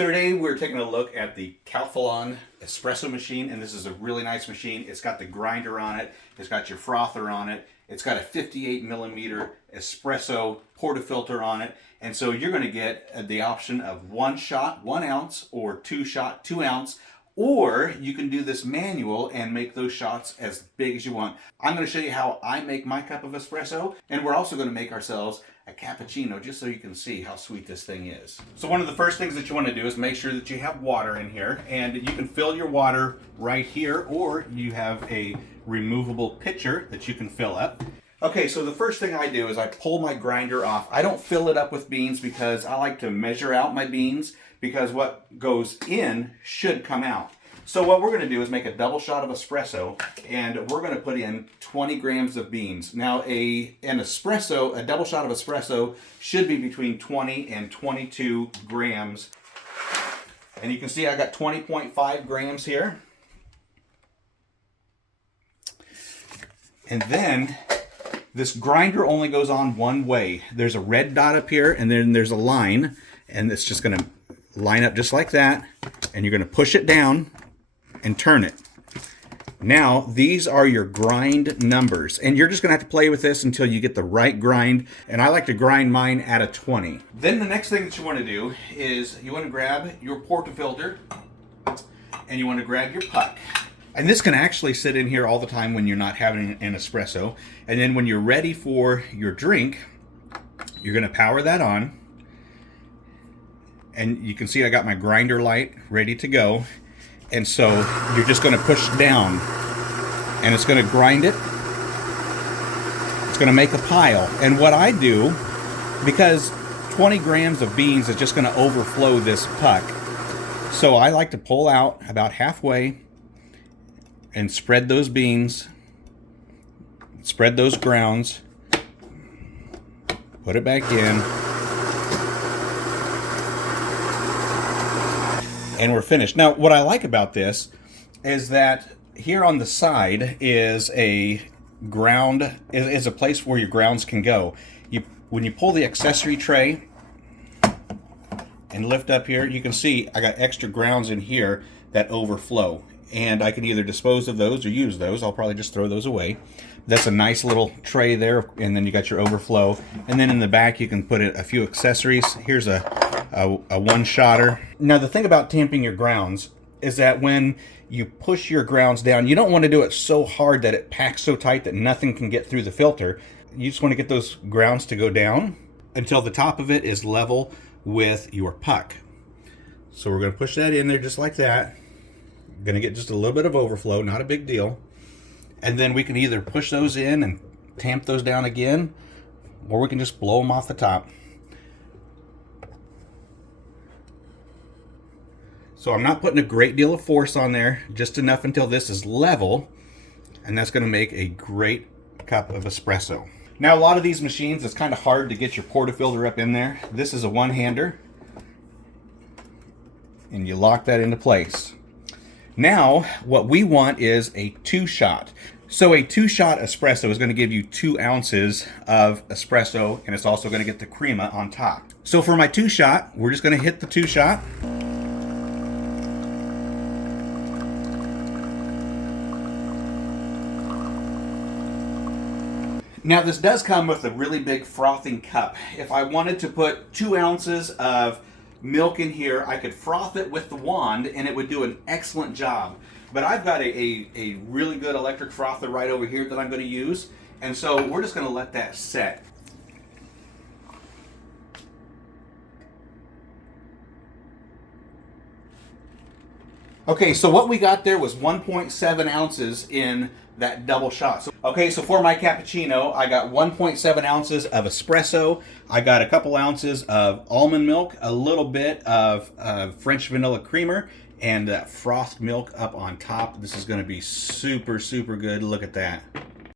So today we're taking a look at the Calphalon espresso machine, and this is a really nice machine. It's got the grinder on it, it's got your frother on it, it's got a 58 millimeter espresso portafilter on it, and so you're going to get the option of 1 shot, 1 ounce, or 2 shot, 2 ounce, or you can do this manual and make those shots as big as you want. I'm going to show you how I make my cup of espresso, and we're also going to make ourselves a cappuccino just so you can see how sweet this thing is. So one of the first things that you want to do is make sure that you have water in here, and you can fill your water right here, or you have a removable pitcher that you can fill up. Okay, so the first thing I do is I pull my grinder off. I don't fill it up with beans because I like to measure out my beans, because what goes in should come out. So what we're going to do is make a double shot of espresso, and we're going to put in 20 grams of beans. Now a double shot of espresso should be between 20 and 22 grams. And you can see I got 20.5 grams here. And then this grinder only goes on one way. There's a red dot up here, and then there's a line, and it's just going to line up just like that, and you're going to push it down and turn it. Now these are your grind numbers, and you're just gonna have to play with this until you get the right grind, and I like to grind mine at a 20. Then the next thing that you want to do is you want to grab your portafilter and you want to grab your puck. And this can actually sit in here all the time when you're not having an espresso, and then when you're ready for your drink, you're going to power that on, and you can see I got my grinder light ready to go. And so you're just going to push down, and it's going to grind it. It's going to make a pile. And what I do, because 20 grams of beans is just going to overflow this puck, so I like to pull out about halfway and spread those beans, spread those grounds, put it back in, and we're finished. Now, what I like about this is that here on the side is a ground, is a place where your grounds can go. When you pull the accessory tray and lift up here, you can see I got extra grounds in here that overflow. And I can either dispose of those or use those. I'll probably just throw those away. That's a nice little tray there, and then you got your overflow. And then in the back you can put a few accessories. Here's a one-shotter. Now the thing about tamping your grounds is that when you push your grounds down, you don't want to do it so hard that it packs so tight that nothing can get through the filter. You just want to get those grounds to go down until the top of it is level with your puck. So we're going to push that in there just like that. Going to get just a little bit of overflow, not a big deal. And then we can either push those in and tamp those down again, or we can just blow them off the top. So I'm not putting a great deal of force on there, just enough until this is level, and that's going to make a great cup of espresso. Now a lot of these machines, it's kind of hard to get your portafilter up in there. This is a one-hander, and you lock that into place. Now, what we want is a 2-shot. So a 2-shot espresso is going to give you 2 ounces of espresso, and it's also going to get the crema on top. So for my 2-shot, we're just going to hit the 2-shot. Now this does come with a really big frothing cup. If I wanted to put 2 ounces of milk in here, I could froth it with the wand and it would do an excellent job. But I've got a really good electric frother right over here that I'm going to use, and so we're just going to let that set. Okay, so what we got there was 1.7 ounces in that double shot. So for my cappuccino, I got 1.7 ounces of espresso. I got a couple ounces of almond milk, a little bit of French vanilla creamer, and that frothed milk up on top. This is going to be super, super good. Look at that.